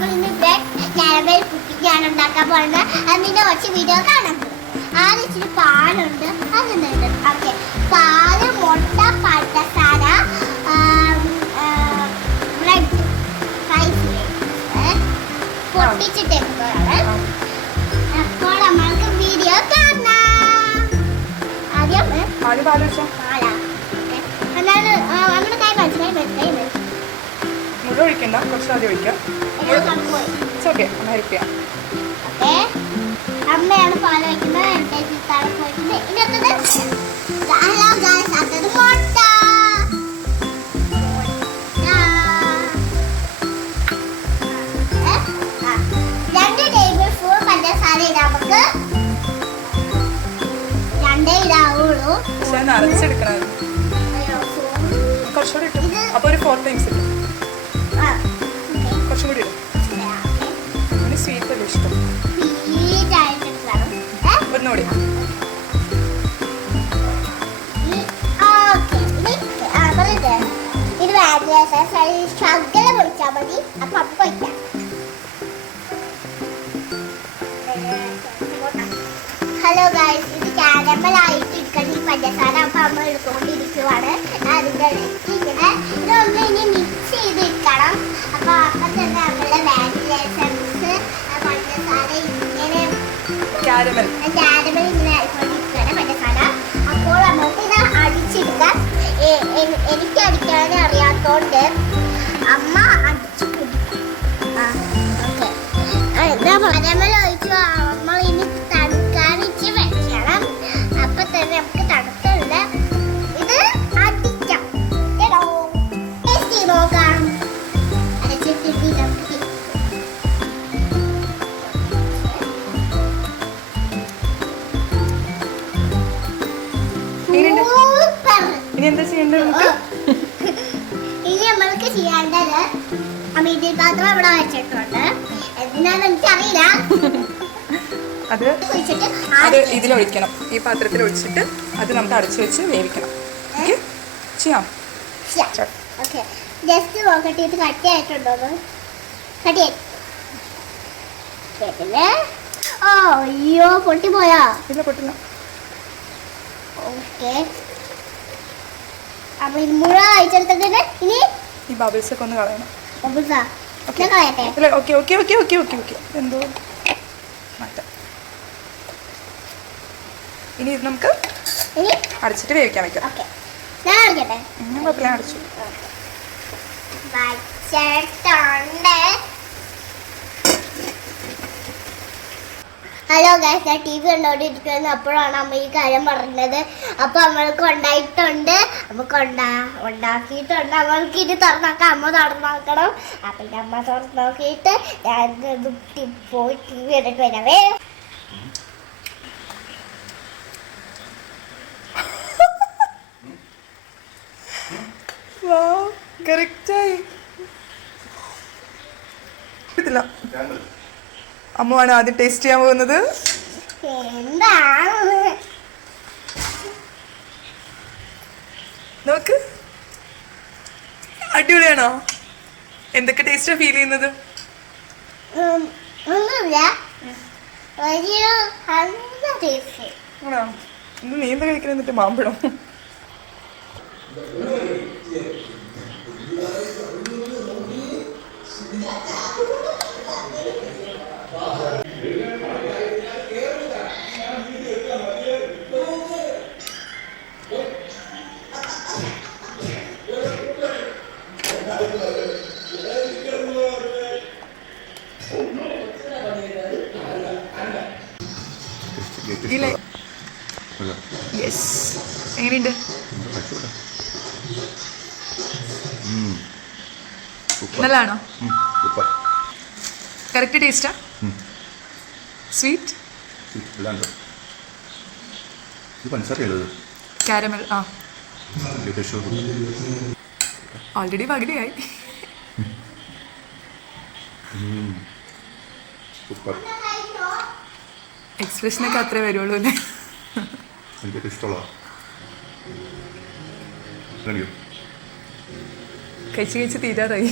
നമ്മൾ ഇന്ന് caramel cooking ആണ് ഉണ്ടാക്കാൻ പോകുന്നത്. അതിന്റെ കുറച്ച് വീഡിയോ കാണാൻ പോകും. ആദ്യം ഇച്ചിരി പാലുണ്ട്, അത് ഓക്കെ. പാല്, മുട്ട, പഞ്ചസാര, ബ്രെഡ്, പൊട്ടിച്ചിട്ടേക്കുന്നതാണ്. അപ്പോൾ നമ്മൾക്ക് വീഡിയോ കാണാം. ആദ്യം പാലാ. എന്നാണ് നമ്മുടെ കൈ മനസ്സിലായി മുഴുവൻ ഒഴിക്കണ്ട, കുറച്ച് ആദ്യം ഒഴിക്കാം. ഓക്കെ, ഹെൽപ്പ് ചെയ്യാം. ഓക്കെ, അമ്മയാണ് പാൽ വയ്ക്കുന്നത്. ഇതിനകത്തത് മുട്ട. രണ്ട് ടേബിൾ സ്പൂൺ പഞ്ചസാര ഇടാം. നമുക്ക് രണ്ടേ ഇടാവുള്ളൂ. നിറച്ചെടുക്കണം, കുറച്ചുകൂടി ഇട്ടു. അപ്പൊ ഒരു 4 ടൈംസ് ഇട്ടു. കുറച്ചും കൂടി ഇടും. സ്വീറ്റ് അല്ലേ ഇഷ്ടം? ഒന്നുകൂടി. ഇത് ശകലം ഒഴിച്ചാൽ മതി. അപ്പൊ അപ്പൊ വയ്ക്കാം. ഹലോ ഗൈസ്, ഇത് കാരമലായിട്ട് ഇരിക്കണം. ഈ പഞ്ചസാര അപ്പൊ അമ്മ എടുത്തുകൊണ്ടിരിക്കുവാണ്. അതിൻ്റെ ഇങ്ങനെ ഇതൊന്ന് ഇനി മിക്സ് ചെയ്തിരിക്കണം. അപ്പൊ അപ്പൊ തന്നെ നമ്മളുടെ വാനില എസൻസ്, പഞ്ചസാര ഇങ്ങനെ കാരമൽ ഇങ്ങനെ ആയിക്കൊണ്ടിരിക്കുകയാണ് പഞ്ചസാര. അപ്പോൾ നമുക്ക് ഇത് അടിച്ചെടുക്കാം. എനിക്ക് അടിക്കാൻ അറിയാത്തോണ്ട് അമ്മ അടിച്ചു കുടിക്കും. കാരമൽ ഒഴിച്ചു നമ്മൾ ഇനി തണുക്കാൻ വെച്ച് വെക്കണം. അപ്പൊ തന്നെ നമുക്ക് തണുത്തുള്ള ഇത് അടിക്കാം. ടേസ്റ്റ് നോക്കാം. ഇനി എന്താ ചെയ്യേണ്ടത്? ഇനി നമ്മൾക്ക് ചെയ്യേണ്ടത് അമീതിൽ പാത്രം ഇവിടെ വെച്ചിട്ടുണ്ട്. എന്തിനാന്ന് എനിക്കറിയില്ല. അത് ഇതിലൊഴിക്കണം. ഈ പാത്രത്തിൽ ഒഴിച്ചിട്ട് അത് നമുക്ക് അടച്ചു വെച്ച് വേവിക്കണം. ചെയ്യാം. ഓക്കെ, ജസ്റ്റ് നോക്കട്ടെ ഇത് കട്ടിയായിട്ടുണ്ടോന്ന്. കട്ടിയായി. ഓ അയ്യോ, പൊട്ടിപ്പോയാ? ഇല്ല, പൊട്ടില്ല. ഓക്കെ, അപ്പൊ ഇത് മുഴുവൻ അയച്ചെടുത്തിട്ട് ഇനി ഈ ബബിൾസ് ഒക്കെ ഒന്ന് കളയണം. കളയട്ടെ. Okay okay okay okay okay okay എന്തോ മാറ്റാം. ഇനി ഇത് നമുക്ക് അടച്ചിട്ട് വേവിക്കാൻ വെക്കാം. ഞാൻ അടച്ചു. ഹലോ ഗൈസ്, ഞാൻ ടി വി കണ്ടോണ്ടിരിക്കുന്നത്. അപ്പോഴാണ് അമ്മ ഈ കാര്യം പറഞ്ഞത്. അപ്പൊ നമ്മൾക്ക് ഉണ്ടായിട്ടുണ്ട്, നമുക്ക് ഉണ്ടാക്കിയിട്ടുണ്ട്. നമ്മൾക്ക് ഇനി തുറന്നാക്കാം. അമ്മ തുറന്നാക്കണം. അപ്പൊ അമ്മ തുറന്ന് നോക്കിയിട്ട് ഞാൻ പോയി ടി വി കണ്ടിട്ട് വരാവേ. അമ്മയാണ് ആദ്യം ടേസ്റ്റ് ചെയ്യാൻ പോകുന്നത്. നോക്ക്, അടിപൊളിയാണോ? എന്തൊക്കെ ടേസ്റ്റാ ഫീൽ ചെയ്യുന്നത്? നീ എന്താ കഴിക്കണം? എന്നിട്ട് മാമ്പഴം. എങ്ങനെയുണ്ട്? നല്ലതാണോ? കറക്റ്റ് ടേസ്റ്റാ? Sweet caramel. ആ, ഓൾറെഡി പകുതിയായി. എക്സ്പ്രഷനൊക്കെ അത്രേ വരുള്ളൂ അല്ലേ? കഴിച്ച് കഴിച്ച് തീരാറായി.